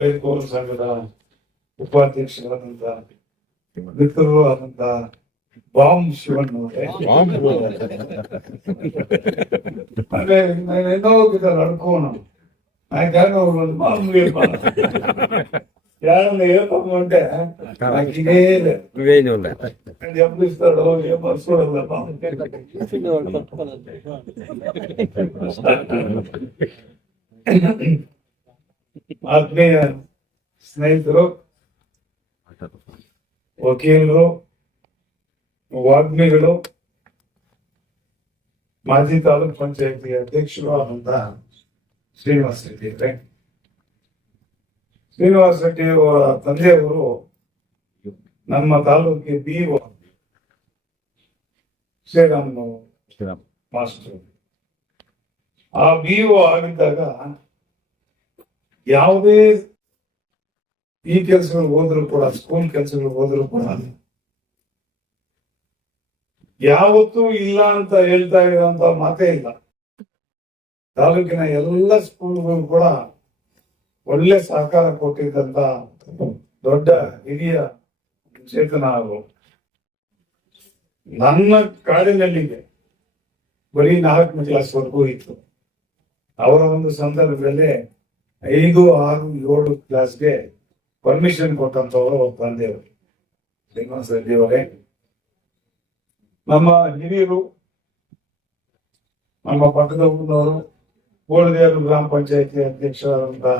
ಪೌರ ಸಂಘದ ಉಪಾಧ್ಯಕ್ಷರಾದಂತ ಮಿತ್ರರು ಆದಂತ ಬಾಂಬ್ ಶಿವನ್ ಅಂದ್ರೆ ఎన్నో కింద అడుకోను నాకేమో మామూలు ఏమన్నా ఏమంటే నాకు ఇదే అది ఎప్పుడు ఇస్తాడో ఏం మర్చిపోవడం ఆత్మీయ స్నేహితులు, వకీలు, వాగ్మీయులు, ಮಾಜಿ ತಾಲೂಕ್ ಪಂಚಾಯತಿ ಅಧ್ಯಕ್ಷರು ಆದಂತ ಶ್ರೀನಿವಾಸ ರೆಡ್ಡಿ ಅವರೇ. ಶ್ರೀನಿವಾಸ ರೆಡ್ಡಿ ಅವರ ತಂದೆಯವರು ನಮ್ಮ ತಾಲೂಕಿಗೆ BO ಶ್ರೀರಾಮ್ ಮಾಸ್ಟರ್. ಆ BO ಆಗಿದ್ದಾಗ ಯಾವುದೇ ಈ ಕೆಲಸಗಳು ಹೋದ್ರು ಕೂಡ, ಸ್ಕೂಲ್ ಕೆಲಸಗಳು ಹೋದ್ರು ಕೂಡ ಯಾವತ್ತೂ ಇಲ್ಲ ಅಂತ ಹೇಳ್ತಾ ಇರುವಂತ ಮಾತೇ ಇಲ್ಲ. ತಾಲೂಕಿನ ಎಲ್ಲ ಸ್ಕೂಲ್ಗಳು ಕೂಡ ಒಳ್ಳೆ ಸಹಕಾರ ಕೊಟ್ಟಿದ್ದಂತ ದೊಡ್ಡ ಹಿರಿಯ ಚೇತನ ಅವರು. ನನ್ನ ಕಾಡಿನಲ್ಲಿಗೆ ಬರೀ 4ನೇ ಕ್ಲಾಸ್ ವರೆಗೂ ಇತ್ತು. ಅವರ ಒಂದು ಸಂದರ್ಭದಲ್ಲಿ 5, 6, 7 ಕ್ಲಾಸ್ಗೆ ಪರ್ಮಿಷನ್ ಕೊಟ್ಟಂತವರು ತಂದೆಯವರು ಶ್ರೀನಿವಾಸ ರೆಡ್ಡಿ ಅವರೇ. ನಮ್ಮ ಹಿರಿಯರು, ನಮ್ಮ ಪಕ್ಕದ ಊರಿನವರು, ಗೋಳದೇವರು ಗ್ರಾಮ ಪಂಚಾಯತಿ ಅಧ್ಯಕ್ಷರಾದಂತಹ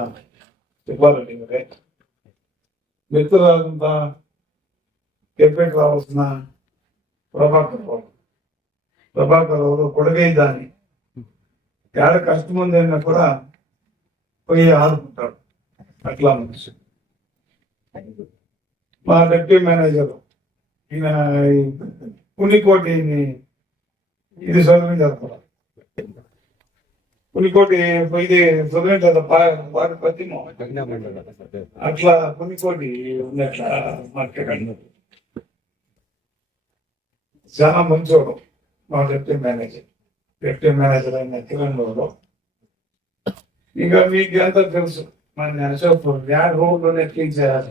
ಸುಬ್ಬಾರೆಡ್ಡಿ ಅವರೇ, ಮಿತ್ರರಾದಂತಹ ಕೆಪೆಟ್ ರಾವಸ್ನ ಪ್ರಭಾಕರ್ ಅವರು ಕೊಡುಗೆ ಇದ್ದಾನೆ. ಯಾರ ಕಷ್ಟ ಮಂದಿಯನ್ನ ಕೂಡ పోయి ఆదుకుంటాడు. అట్లా మనిషి. మా డిప్యూటీ మేనేజర్ ఈయన పులికోటిని ఇది చదివించారు. పులికోటి ఇది చదివింటారు బాగా పద్యమో అట్లా పులికోటి ఉంది. అట్లా మాట్లాడాడు. చాలా మంచోడు మా డిప్యూటీ మేనేజర్ అయిన కిరణ్. ఇంకా మీకు ఎంత తెలుసు, మన అశోక్ రోడ్లోనే క్లీన్ చేయాలి.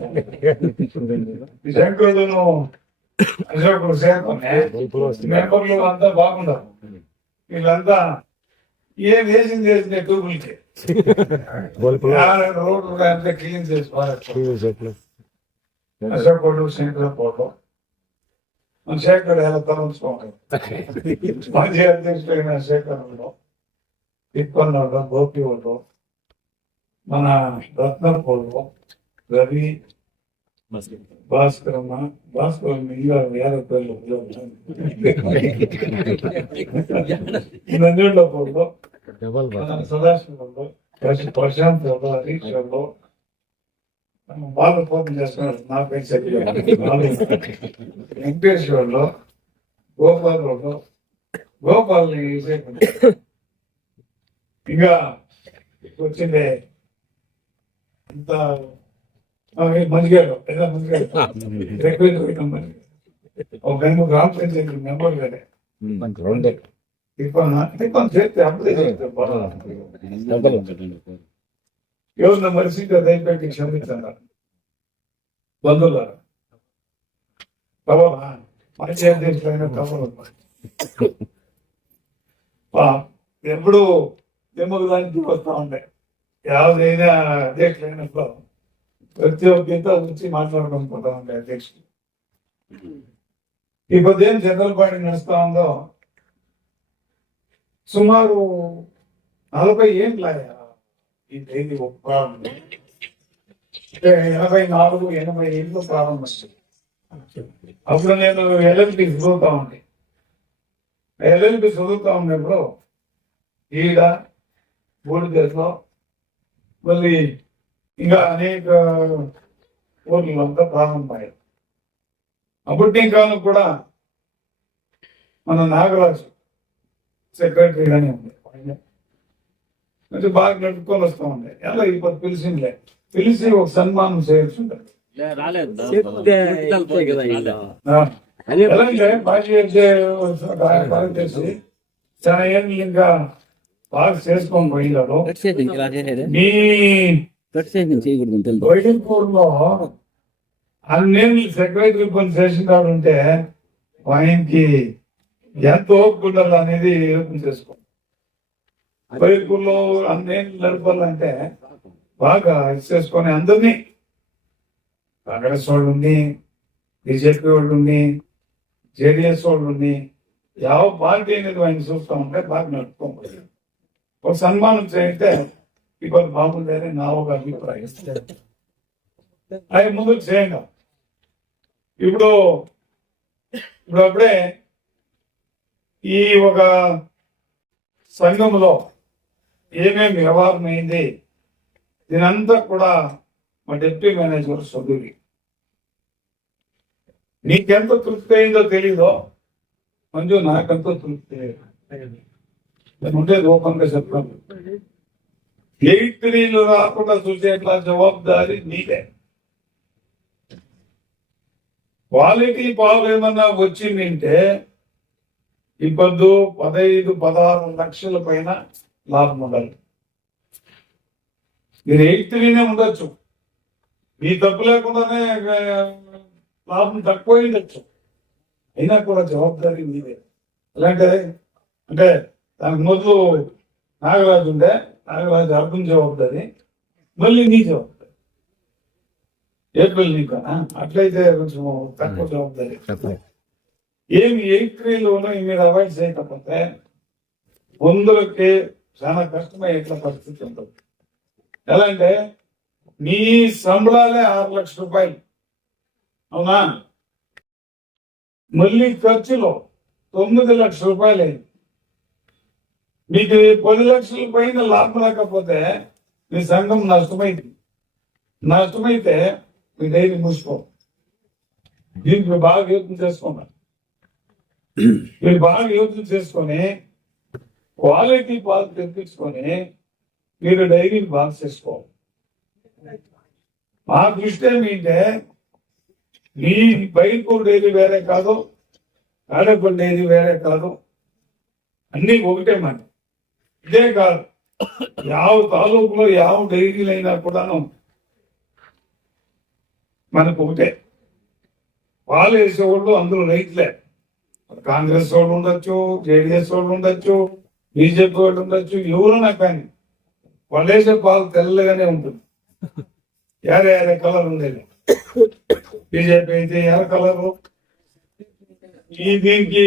శంకరుడును అశోక్ మెంబర్లు అంతా బాగుండరు. వీళ్ళంతా ఏం వేసింది వేసిన టూబులకి రోడ్లు అంతా క్లీన్ చేసుకోవాలి. అశోకుడు శంకరపోడు మన శేఖర్ ఎలా తలంచుకోవాలి. మాజీ అధ్యక్షుడైన శేఖరుడు, తిప్పన్నోడు, గోపి వాళ్ళు, మన రత్నపోడు, రవి, భాస్కరమ్మ, ఇంకా వేరే పేర్లు నంజుండ్ల పోడు, సదాశివుడు, ప్రశాంత్ వాళ్ళు, హరీష్ వాళ్ళు బాగా పోటీ చేస్తున్నారు. నా పేరు వెంకటేష్ వాళ్ళు, గోపాల్ వాళ్ళు, గోపాల్ని ఇంకా వచ్చింది ఇంత మంచిగాడు ఏదో మంచిగాడు ఒక గ్రామ పంచాయతీ మెంబర్ గానే చేస్తే అప్పుడే ఎవరిన మనిషిగా దయపెట్టి క్షమించన్నారు. బంధువుల తవరా మంచి అధ్యక్షులైన తవరు ఎప్పుడు దెమ్మదానికి వస్తూ ఉండే. యావదైనా అధ్యక్షులైనప్పుడు ప్రతి ఒక్కరితో వచ్చి మాట్లాడుకుంటూ ఉండే అధ్యక్షుడు. ఈ పదేం చంద్రపాటి నడుస్తా ఉందో సుమారు 40 ఏళ్ళ ఈ డైలీ ఒక ప్రారంభం. 84, 80 ఏళ్ళు ప్రారంభించింది. అప్పుడు నేను LLB చదువుతా ఉండే. LLB చదువుతా ఉన్నప్పుడు ఈడ బోడిదేశంలో మళ్ళీ ఇంకా అనేక ఊర్లు అంతా ప్రారంభమయ్యారు. అప్పటి కాలం కూడా మన నాగరాజు సెక్రటరీగానే ఉంది. అంటే బాగా నడుపుకొని వస్తూ ఉండే. ఎలా ఇప్పుడు పిలిచి ఒక సన్మానం చేయొచ్చు. చాలా ఏళ్ళు ఇంకా బాగా చేసుకొని పోయినాడు. మీ వైడింపూర్లో అన్నేళ్ళు సెక్రటరీ పని చేసినాడు ఉంటే ఆయనకి ఎంత ఓపుకుండాలి అనేది యోచన చేసుకో. వైడింపూర్లో అన్నేళ్ళు నడపాలంటే బాగా చేసుకొని అందరినీ కాంగ్రెస్ వాళ్ళు బీజేపీ వాళ్ళు జేడిఎస్ వాళ్ళు ಯಾವ పార్టీ అనేది ఆయన చూస్తూ ఉంటే బాగా నడుపుకోవాలి. ఒక సన్మానం చేస్తే ఇప్పుడు బాగుందని నా ఒక అభిప్రాయం. అది ముందుకు చేయండి. ఇప్పుడు అప్పుడే ఈ ఒక సంఘంలో ఏమేమి వ్యవహారం అయింది దీనంతా కూడా మా డిప్యూటీ మేనేజర్ చదువు. నీకెంత తృప్తి అయిందో తెలీదో మంజు, నాకెంతో తృప్తి ఉండేది ఓపెన్గా చెప్తాను. 83 రాకుండా చూసేట్లా జవాబుదారీ నీదే. క్వాలిటీ ప్రాబ్లం ఏమన్నా వచ్చిందంటే ఇప్పుడు 15-16 లక్షల పైన లాభం ఉండాలి. మీరు 83 ఉండొచ్చు, మీ తప్పు లేకుండానే లాభం తక్కువ ఉండొచ్చు, అయినా కూడా జవాబుదారీ మీదే. అలాంటి అంటే దానికి మొదలు నాగరాజు ఉండే, నాగరాజు అర్థం జవాబుదారీ, మళ్ళీ నీ జవాబుదారీ. ఏప్రిల్ నీకనా అట్లయితే కొంచెం తక్కువ జవాబుదారీ. ఏమి 83లోనూ మీరు అవాయిడ్ చేయకపోతే ముందులకి చాలా కష్టమయ్యేట్ల పరిస్థితి ఉంటుంది. ఎలా అంటే మీ సంబళాలే 6 లక్షల రూపాయలు, అవునా? మళ్ళీ ఖర్చులో 9 లక్షల రూపాయలు అయింది. మీకు 10 లక్షల పైన లాభం లేకపోతే మీ సంఘం నష్టమైతే మీ డైరీ మూసుకో. దీనికి బాగా యోచన చేసుకున్నారు. మీరు బాగా యోచన చేసుకొని క్వాలిటీ పాలు తెప్పించుకొని మీరు డైరీని బాగా చేసుకోవాలి. మా దృష్టి ఏమిటంటే మీ బయటపూర్ డైరీ వేరే కాదు, తాడేపల్లి డైరీ వేరే కాదు, అన్ని ఒకటే మన. ఇదే కాదు, యావ తాలూకులో యావ డైరీలు అయినా కూడాను మనకు ఒకటే. పాలు వేసేవాళ్ళు అందులో రైతులే. కాంగ్రెస్ వాళ్ళు ఉండొచ్చు, జేడిఎస్ వాళ్ళు ఉండొచ్చు, బీజేపీ వాళ్ళు ఉండొచ్చు, ఎవరున్నా కానీ వాళ్ళు వేసే పాలు తెల్లగానే ఉంటుంది. యారే కలర్ ఉండేది. బీజేపీ అయితే ఎర్ర కలరు, దీనికి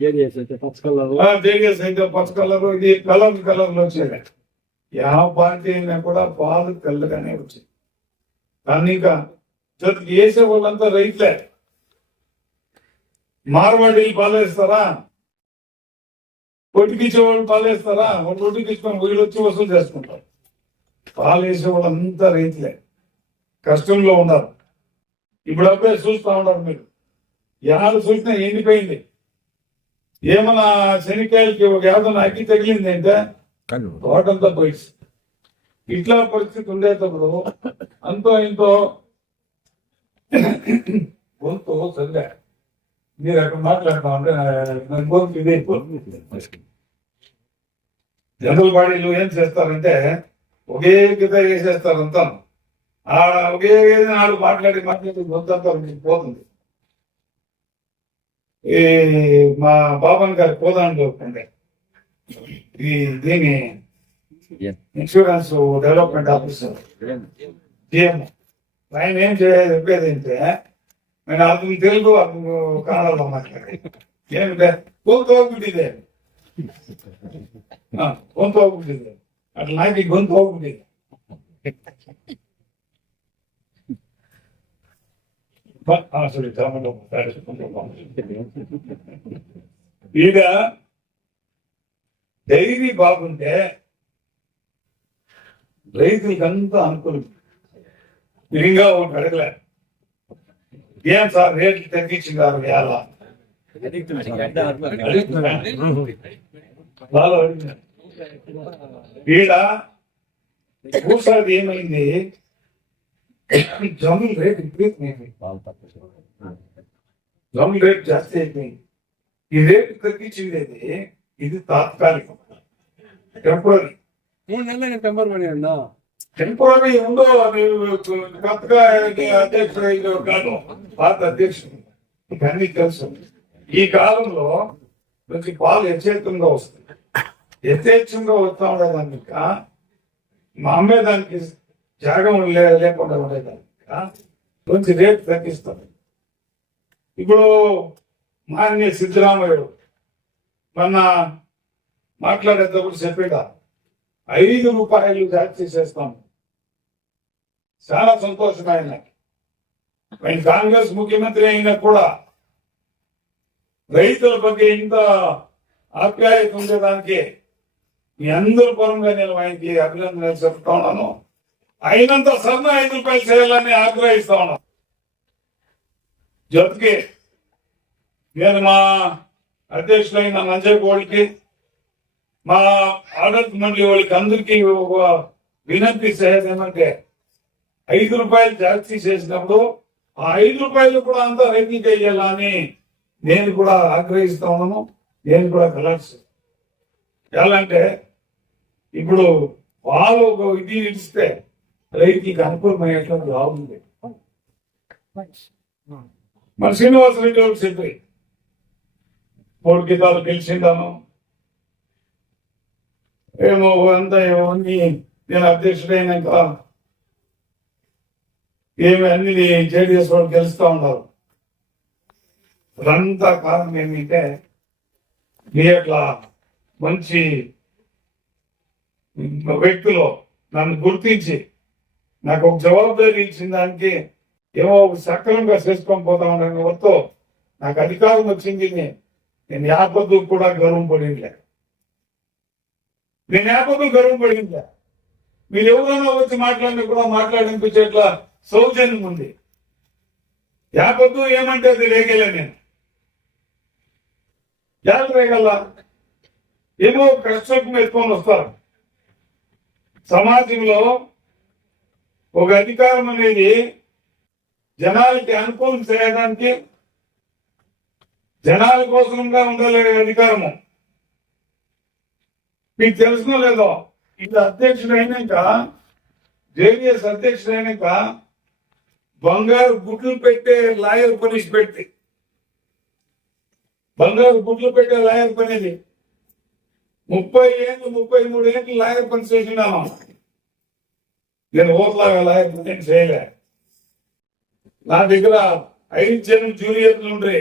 జేడిఎస్ అయితే పచ్చ కలరు, ఇది కలర్లు వచ్చేది. ಯಾವ పార్టీ అయినా కూడా పాలు తెల్లగానే వచ్చాయి. కానీ ఇంకా వేసే వాళ్ళంతా రైతులే. మార్వాడీలు పాలేస్తారా, కొట్టుకిచ్చే వాళ్ళు పాలేస్తారా, వాళ్ళు కొట్టుకిచ్చుకొని వీళ్ళు వచ్చి వసూలు చేసుకుంటారు. పాలు వేసే వాళ్ళంతా రైతులే, కష్టంలో ఉన్నారు. ఇప్పుడు అప్పుడే చూస్తూ ఉన్నారు మీరు, ఎవరు చూసినా ఎండిపోయింది. ఏమన్నా శనికాయలకి ఒక ఏదైనా అగ్గి తగిలింది అంటే తోటంతా పోయి. ఇట్లా పరిస్థితి ఉండేటప్పుడు అంతో ఇంతో గొంతు చదివా. మీరు అక్కడ మాట్లాడుతూ ఉంటే గొంతు ఇదే. జనరల్ బాడీలు ఏం చేస్తారంటే ఒకే కింద వేసేస్తారంతా. ఒకే నాడు మాట్లాడి గొంతంతా పోతుంది. ఈ మా బాబన్ గారి పోదాంలో ఉండే దీని ఇన్సూరెన్స్ డెవలప్మెంట్ ఆఫీసర్ జిఎం, ఆయన ఏం చెప్పేది అంటే నేను అతను తెలుగు అతను కన్నడలో మాట్లాడి ఏమిటే గొంతు ಹೋಗ್ಬಿಟ್ಟಿದೆ గొంతు ಹೋಗ್ಬಿಟ್ಟಿದೆ అట్లా నాకు గొంతు ಹೋಗ್ಬಿಟ್ಟಿದೆ. ಈಗ డైరీ బాగుంటే రైతులకంతా అనుకూలం. ఇంకా ఒకటి అడగలే, ఏం సార్ రేట్లు తగ్గించినారు ఎలా ఈడ చూసాది ఏమైంది, జమ్ముల రేట్ విపరీతమైంది. జమ్ముల రేట్ జాస్తి అయిపోయింది. ఈ రేటు తగ్గించింది ఇది తాత్కాలికం, టెంపరీ. 3 నెలలు టెంపరరీ అన్నా. టెంపరీ ఉందో కొత్తగా అధ్యక్షుడు కాదు, పాత అధ్యక్షుడు, ఇవన్నీ తెలుసు. ఈ కాలంలో కొంచెం పాలు యథేచ్ఛంగా వస్తుంది, యథేచ్ఛంగా వస్తా ఉండేదానికి మా అమ్మేదానికి జాగం లేకుండా ఉండేదానికి కొంచెం రేటు తగ్గిస్తాం. ఇప్పుడు మాన్య సిద్ధరామయ్య మొన్న మాట్లాడేటప్పుడు చెప్పేట 5 రూపాయలు జారీ చేసేస్తాం. చాలా సంతోషం. ఆయన కాంగ్రెస్ ముఖ్యమంత్రి అయినా కూడా రైతుల ಬಗ್ಗೆ ఇంత ఆప్యాయత ఉండేదానికి మీ అందరి పరంగా నేను ఆయనకి అభినందనలు చెప్తా ఉన్నాను. అయినంత సన్న 5 రూపాయలు చేయాలని ఆగ్రహిస్తా ఉన్నాను. జొత్కి నేను మా అధ్యక్షులైన నంజయ్ గోడికి, మా ఆడత మండలి వాళ్ళకి అందరికీ ఒక వినంతి చేసేది ఏమంటే 5 రూపాయలు జాస్తి చేసినప్పుడు ఆ 5 రూపాయలు కూడా అంతా రైతులకి వేయాలని నేను కూడా ఆగ్రహిస్తా ఉన్నాను. నేను కూడా కలర్స్ ఎలా అంటే ఇప్పుడు వాళ్ళు ఒక ఇది ఇస్తే రైతుకి అనుకూలమయ్యేట్లు బాగుంది. మన శ్రీనివాసరెడ్డి వాళ్ళు చెప్పి 3 గీతాలు గెలిచిందాను ఏమో అంతా ఏమోని నేను అధ్యక్షుడైనాక ఏమి అన్ని జేడీఎస్ వాళ్ళు గెలుస్తా ఉన్నారు. అంతా కారణం ఏమిటంటే మీ అట్లా మంచి వ్యక్తులు నన్ను గుర్తించి నాకు ఒక జవాబుదారీ ఇచ్చిన దానికి ఏమో సక్రమంగా చేసుకొని పోతా ఉన్నాను. వద్దు నాకు అధికారం వచ్చింది, నేను యాపద్దు కూడా గర్వం పడిందిలే, నేను యాపద్దు గర్వం పడిందిలే. మీరు ఎవరైనా వచ్చి మాట్లాడినా కూడా మాట్లాడిపించేట్లా సౌజన్యం ఉంది. యాపద్దు ఏమంటే అది రేగలే, నేను ఎలా రేగల ఏమో కష్టం ఎత్తుకొని వస్తారు. సమాజంలో ఒక అధికారం అనేది జనాలకి అనుకూలం చేయడానికి, జనాల కోసంగా ఉండాలి అధికారము. మీకు తెలుసునో లేదో, ఇది అధ్యక్షుడు అయినాక, జేడీఎస్ అధ్యక్షుడు అయినాక బంగారు గుడ్లు పెట్టే లాయర్ పని పెట్టి, బంగారు గుడ్లు పెట్టే లాయర్ పనిది 30 ఏళ్ళు 33 ఏళ్ళు లాయర్ పని చేసినాను. నేను ఓట్లాగా లాయర్ పని చేయలే. నా దగ్గర 5 జనం జూనియర్లు ఉండే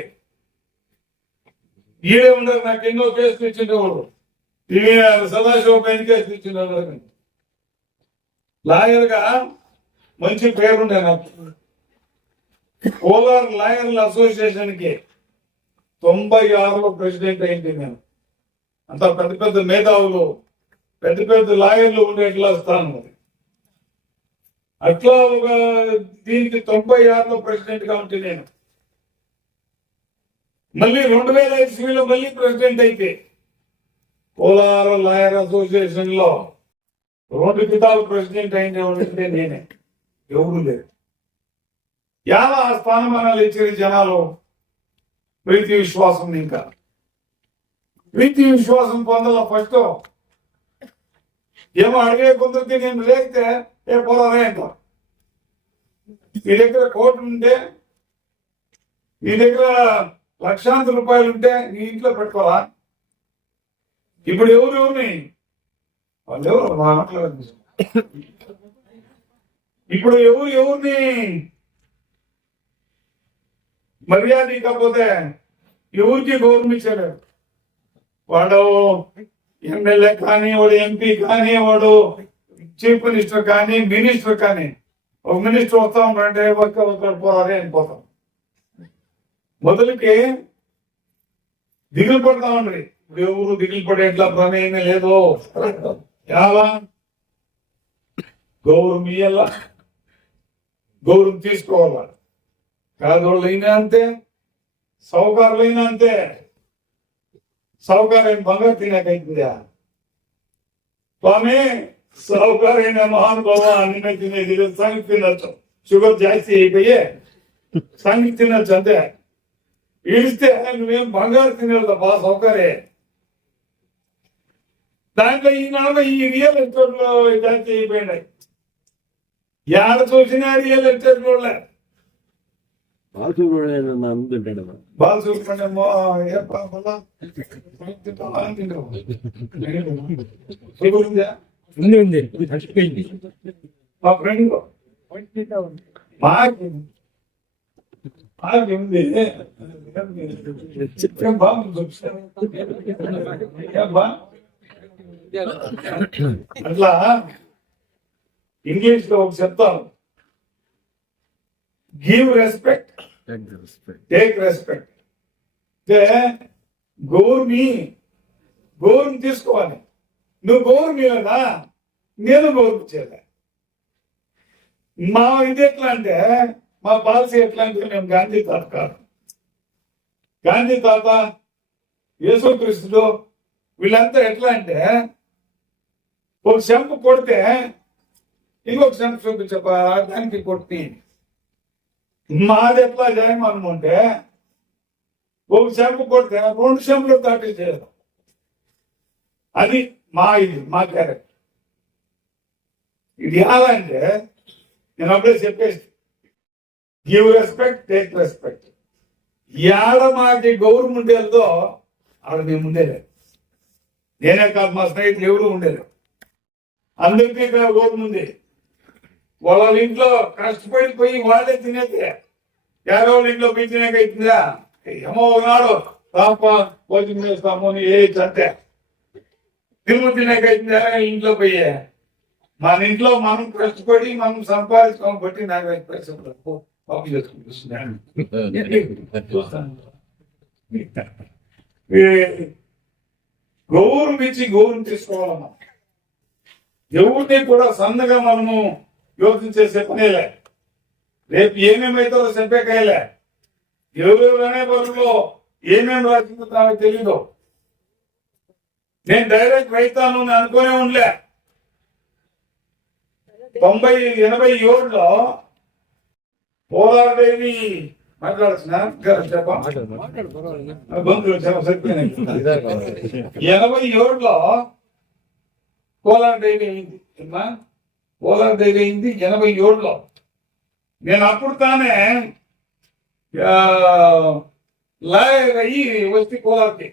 ఈడే ఉండరు. నాకు ఎన్నో కేసులు ఇచ్చిండేవాడు. సదాశివ పైన కేసులు ఇచ్చిండేవాడు. లాయర్ గా మంచి పేరుండే నాకు. కోలార్ లాయర్ల అసోసియేషన్ కి 96లో ప్రెసిడెంట్ అయింది నేను. అంత పెద్ద పెద్ద మేధావులు, పెద్ద పెద్ద లాయర్లు ఉండేట్లా స్థానం. అట్లా ఒక దీనికి 96లో ప్రెసిడెంట్ గా ఉంటే నేను మళ్ళీ 2005లో మళ్ళీ ప్రెసిడెంట్ అయితే కోలార్ లాయర్ అసోసియేషన్ లో 2 కితాబు ప్రెసిడెంట్ అయిన నేనే, ఎవరు లేదు. ఎలా ఆ స్థానమానాలు ఇచ్చారు జనాలు. ప్రీతి విశ్వాసం, ఇంకా ప్రీతి విశ్వాసం పొందాల. ఫస్ట్ ఏమో అడిగే కొందరికి నేను లేకపోతే ఏ పోరాడే అంటారు. మీ దగ్గర కోట్లు ఉంటే, మీ దగ్గర లక్షాంతర రూపాయలు ఉంటే నీ ఇంట్లో పెట్టుకోవాలా? ఇప్పుడు ఎవరిని వాళ్ళు ఎవరు మాట్లాడారు. ఇప్పుడు ఎవరిని మర్యాద ఇకపోతే ఎవరికి గౌరవించలేరు. వాడు ఎమ్మెల్యే కానీ, వాడు ఎంపీ కానీ, వాడు చీఫ్ మినిస్టర్ కానీ, మినిస్టర్ కానీ, ఒక మినిస్టర్ వస్తా ఉంటాడంటే ఒకరు పోరాడే అనిపోతాం. మొదలుకి దిగులు పడతా ఉండ్రి. ఇప్పుడు ఎవరు దిగులు పడేట్లా ప్రమేయమే లేదు. ఎలా గౌరవం ఇయ్యాల, గౌరవం తీసుకోవాలా. పేదోళ్ళైనా అంతే, సౌకర్యాలైనా అంతే. సౌకర్యం బంగారు తినేకైతుందా స్వామి? సౌకర్యమైన మహానుభావ అన్న తినేది సంగతి తినచ్చు. షుగర్ జాస్తి అయిపోయి సంగతి తినచ్చు అంతే. ఇడిస్తే నువ్వేం బంగారు తినేది బాగా సౌకర్యం. దాంట్లో ఈనాడు ఈ రియల్ ఎస్టేట్ లో జాతి అయిపోయినాయి. ఏడ చూసినా రియల్ ఎస్టేట్ లో మా ఫ్రెండ్ అట్లా ఇంగ్లీష్ లో ఒక చెప్తాను, గివ్ రెస్పెక్ట్ టేక్ రెస్పెక్ట్. అంటే గౌరవని తీసుకోవాలి. నువ్వు గౌరవమేనా, నేను గౌరవించేదా. మా ఇది ఎట్లా అంటే, మా పాలసీ ఎట్లా అంటే, మేము గాంధీ తాత కాదు. గాంధీ తాత, యేసుక్రీస్తుడు వీళ్ళంతా ఎట్లా అంటే, ఒక చెంపు కొడితే ఇంకొక చెంపు చూపించప్ప దానికి కొట్టి. మాది ఎట్లా జయమానం అంటే, ఒక చెంపు కొడితే 2 చెంపులు దాటి చేయదు. అది మా క్యారెక్టర్. ఇది ఎలా అంటే, నేను అప్పుడే చెప్పేసి, గివ్ రెస్పెక్ట్ టేక్ రెస్పెక్ట్. ఏడ మాకి గౌరవం ఉండేదో ఆడ మేము ఉండేలేదు. నేనే కాదు, మా స్నేహితులు ఎవరు ఉండేలేదు. అందరికీ గౌరవం ఉంది. వాళ్ళ ఇంట్లో కష్టపడిపోయి వాళ్ళే తినేదే. వాళ్ళ ఇంట్లో పోయి తినేక అవుతుందా? ఏమో ఉన్నాడు పాప భోజనం చేస్తాము అని అంటే తినేక అవుతుందా ఇంట్లో పోయే. మన ఇంట్లో మనం కష్టపడి మనం సంపాదించుకోని బట్టి నాకు పాపం చేసుకుంటున్నాను. గౌరవం ఇచ్చి గౌరవం తీసుకోవాలమ్మా. ఎవరిని కూడా సన్నగా మనము యోచన చేసే పనేలే. రేపు ఏమేమైతుందో చెప్పేకాయలే. ఎవరెవరు అనే బరువులో ఏమేమి రాసుకుంటామో తెలీదు. నేను డైరెక్ట్ రైతాను అనుకునే ఉండలే. 87లో పోరాడేది మాట్లాడుతున్నా బంధువులు సరిపోయినాయి. 87లో కోలార్ డైరీ అయింది. కోలార్ డైరీ అయింది 87లో. నేను అప్పుడు తానే లాయర్ అయ్యి వచ్చి కోలార్కి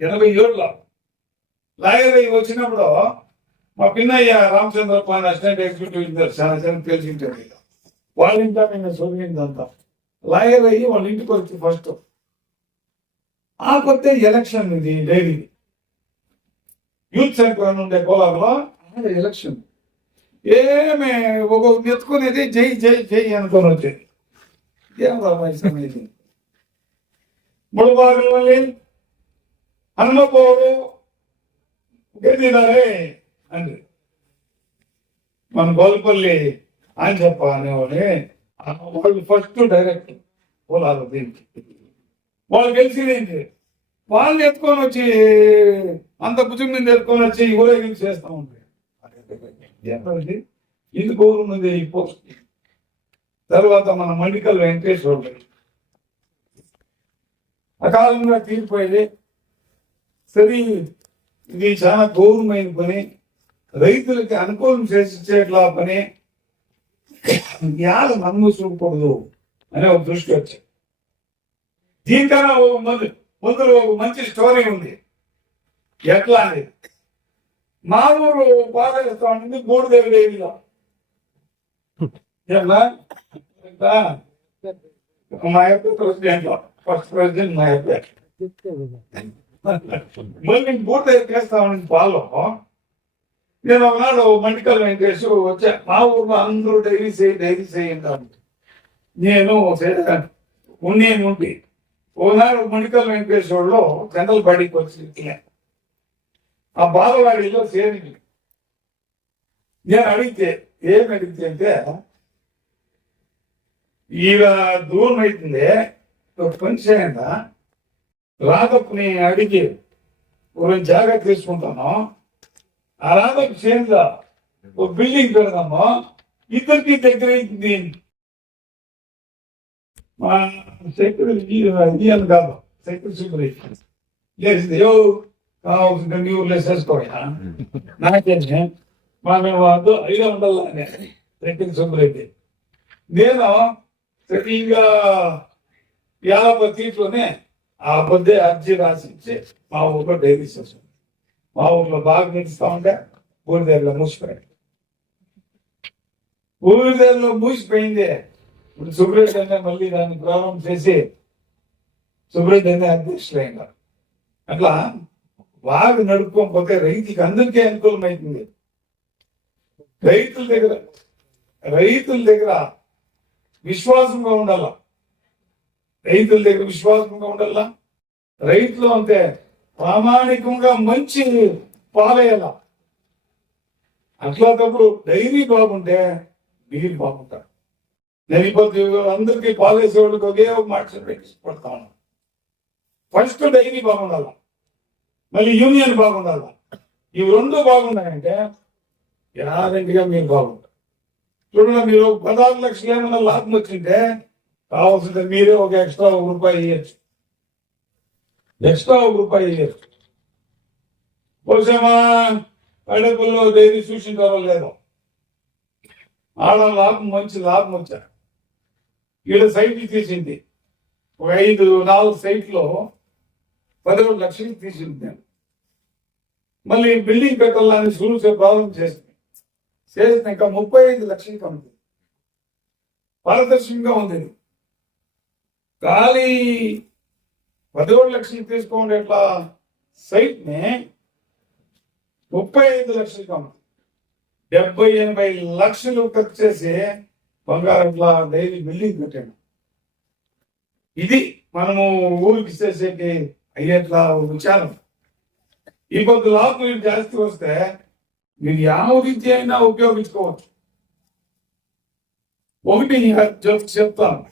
87లో లాయర్ అయ్యి వచ్చినప్పుడు మా పిన్నయ్య రామచంద్ర పాన్ అసిస్టెంట్ ఎగ్జిక్యూటివ్ ఇంజనీర్ చాలా తెలిసింటారు. వాళ్ళ ఇంట నేను చదివిందంతా. లాయర్ అయ్యి వాళ్ళ ఇంటికి వచ్చి ఫస్ట్ ఆ కొత్త ఎలక్షన్ ఇది డైరీ యూత్ సెంటర్ ఉండే కోలార్లో ఎలక్షన్. ఏమే ఒక్కొక్క ఎత్తుకునేది జై జై జై అనుకొని వచ్చేది. ఏం రామాయణ ముడుబాగులని హనుమపోరు గెలిచినారే అని మన గోల్పల్లి అని చెప్ప అనేవాళ్ళని వాళ్ళు ఫస్ట్ డైరెక్ట్ పోలారు. దీనికి వాళ్ళు గెలిచింది. వాళ్ళు ఎత్తుకొని వచ్చి అంత భుజం మీద ఎత్తుకొని వచ్చి ఊరేగింపు చేస్తూ ఉంటారు. ఇది గౌరవం ఉంది ఈ పోస్ట్. తర్వాత మన మండికల్ వెంకటేశ్వర అకాలంగా తీరిపోయేది. సరే, ఇది చాలా గౌరవమైన పని, రైతులకి అనుకూలం చేసేట్లా పని. యాద నమ్ము చూడకూడదు అనే ఒక దృష్టి వచ్చింది. దీనికన్నా ముందు ఒక మంచి స్టోరీ ఉంది. ఎట్లా అనేది, మా ఊరు బాగా చేస్తా ఉంటుంది. 3 దగ్గర ఏరియాలో మా యొక్క ప్రెసిడెంట్, ఫస్ట్ ప్రెసిడెంట్ మా యొక్క మళ్ళీ 3 దగ్గర చేస్తా ఉంటుంది. పాలో నేను ఒకనాడు మండికల్ వెంకటేష్ వచ్చా. మా ఊర్లో అందరూ డైరీ చేయండి. నేను ఉండి ఒకనాడు మండికల్ వెంకటేశ్వర్లో జనరల్ బాడీకి వచ్చి ఆ బాలవాడిలో సేవింగ్ నేను అడిగితే ఏమి అడిగితే అంటే, ఈడ దూరం అవుతుంది, ఒక పని చేయండి, రాధప్పుని అడిగి ఒక జాగ్రత్త తీసుకుంటాను. ఆ రాధపు చేయంగా ఒక బిల్డింగ్ పెడదాము, ఇద్దరికి దగ్గర అవుతుంది. మా సెక్యూరిటీ కాదు, సెక్యూరిటీ లేదు కావాల్సిన నీ ఊర్లో వేసేసుకోయా నాకేంటే మేము వద్దు అయినా ఉండాలని రెడ్డి సుబ్బరెడ్డి నేను సరిగ్గా 50 సీట్లోనే ఆ పొద్దే అర్జీ రాసి ఇచ్చి మా ఊర్లో డైరీ చేసాం. మా ఊర్లో బాగా నిలుస్తా ఉంటే ఊరిదేరులో మూసిపోయింది. ఊరిదేరులో మూసిపోయింది. ఇప్పుడు సుబ్బరెడ్డి అనే మళ్ళీ దాన్ని ప్రారంభం చేసి సుబ్బరెడ్డి అనే అధ్యక్షులైన అట్లా బాగా నడుపుకోకపోతే రైతుకి అందరికీ అనుకూలమైంది. రైతుల దగ్గర విశ్వాసంగా ఉండాల. రైతుల దగ్గర విశ్వాసంగా ఉండాల. రైతులు అంతే ప్రామాణికంగా మంచి పాలేయాల. అట్లా తప్పుడు డైరీ బాగుంటే మీరు బాగుంటారు. నేను ఇప్పుడు అందరికీ పాలేసేవాళ్ళకి ఒకే ఒక మాట పడతా ఉన్నాను. ఫస్ట్ డైరీ బాగుండాల, మళ్ళీ యూనియన్ బాగుండాల. ఇవి రెండు బాగున్నాయంటే గ్యారెంటీగా మీరు బాగుంటారు. చూడండి, మీరు 16 లక్షలు ఏమన్నా లాభం వచ్చింటే కావాల్సింది మీరే ఒక ఎక్స్ట్రా ₹1 ఇవ్వచ్చు. బహుశా కడపల్లో డైరీ చూసింటారో లేదో, ఆడ లాభం మంచి లాభం వచ్చారు. ఈడ సైట్లు తీసింది ఒక 4 సైట్లో 17 లక్షలు తీసింది. నేను మళ్ళీ బిల్డింగ్ పెట్టాలని సులువు ప్రారంభం చేసింది. ఇంకా 35 లక్షలు కమ్మింది. పారదర్శకంగా ఉంది. ఖాళీ 17 లక్షలు తీసుకోండి ఎట్లా సైట్ ని 35 లక్షలు కమ్మింది. 70-80 లక్షలు ఖర్చు చేసి బంగారంలా డైలీ బిల్డింగ్ పెట్టాను. ఇది మనము ఊరికి చేసేకి అయ్యేట్లా విచారం. ఈ కొద్ది లాభం మీరు జాస్తి వస్తే మీరు ಯಾವ ರೀತಿ అయినా ఉపయోగించుకోవచ్చు. ఒకటి చెప్తాను,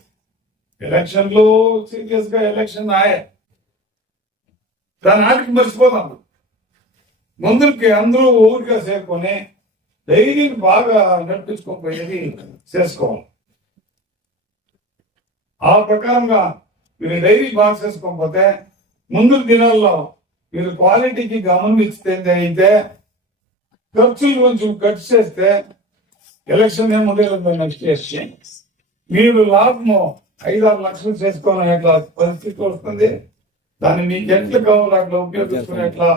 ఎలక్షన్ లో సీరియస్ గా ఎలక్షన్ ఆయా దాని ఆటికి మర్చిపోతాం. ముందుకి అందరూ ఊరిగా చేరుకొని డైరీని బాగా నడిపించుకోపోయేది చేసుకోవాలి. ఆ ప్రకారంగా మీరు డైరీ బాగా చేసుకోకపోతే ముందు దినాల్లో మీరు క్వాలిటీకి గమనం ఇస్తే అయితే ఖర్చులు కొంచెం ఖర్చు చేస్తే ఎలక్షన్ ఏముండే నెక్స్ట్ ఇయర్ మీరు లాభము 5-6 లక్షలు చేసుకోవాలనే పరిస్థితి వస్తుంది. దాన్ని మీకు ఎట్లా కావాలో అట్లా ఉపయోగించుకునేట్లా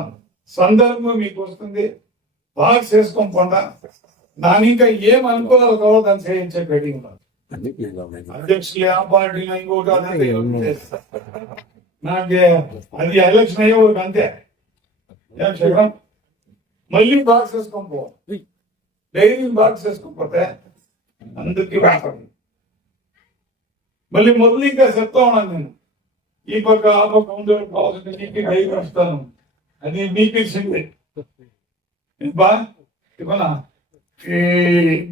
సందర్భం మీకు వస్తుంది. బాగా చేసుకోకుండా దాని ఇంకా ఏం అనుకూలాలు కావాలో దాన్ని చేయించే పెట్టి అధ్యక్షులు ఆ పార్టీ ఇంకోటి నాకే అది ఎలక్షన్ అయ్యే వాళ్ళకి అంతే. ఏం చేయడం మళ్ళీ బాగా చేసుకొని పోవాలి. డైరీ బాగా చేసుకోకపోతే అందరికీ వ్యాపారం. మళ్ళీ మొదలు ఇంకా చెప్తా ఉన్నాను నేను, ఈ పక్క ఆ పక్క ఉండే కావాల్సింది మీకు డైరీ వస్తాను, అది మీకు ఇచ్చింది బా ఇవ్వనా.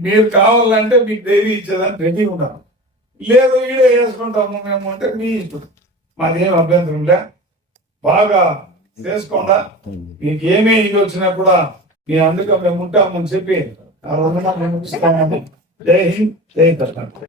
మీరు కావాలంటే మీకు డైరీ ఇచ్చేదాన్ని రెడీ ఉన్నాను, లేదు ఈడే వేసుకుంటాము మేము అంటే మీ ఇష్టం, మాదేం అభ్యంతరం లే. బాగా చేసుకోండా, మీకు ఏమే ఇది వచ్చినా కూడా మీ అందుకే మేము ఉంటామని చెప్పి ఆ 2 మాటలు ముగిస్తామని. జై హింద్, జై కర్ణాటక.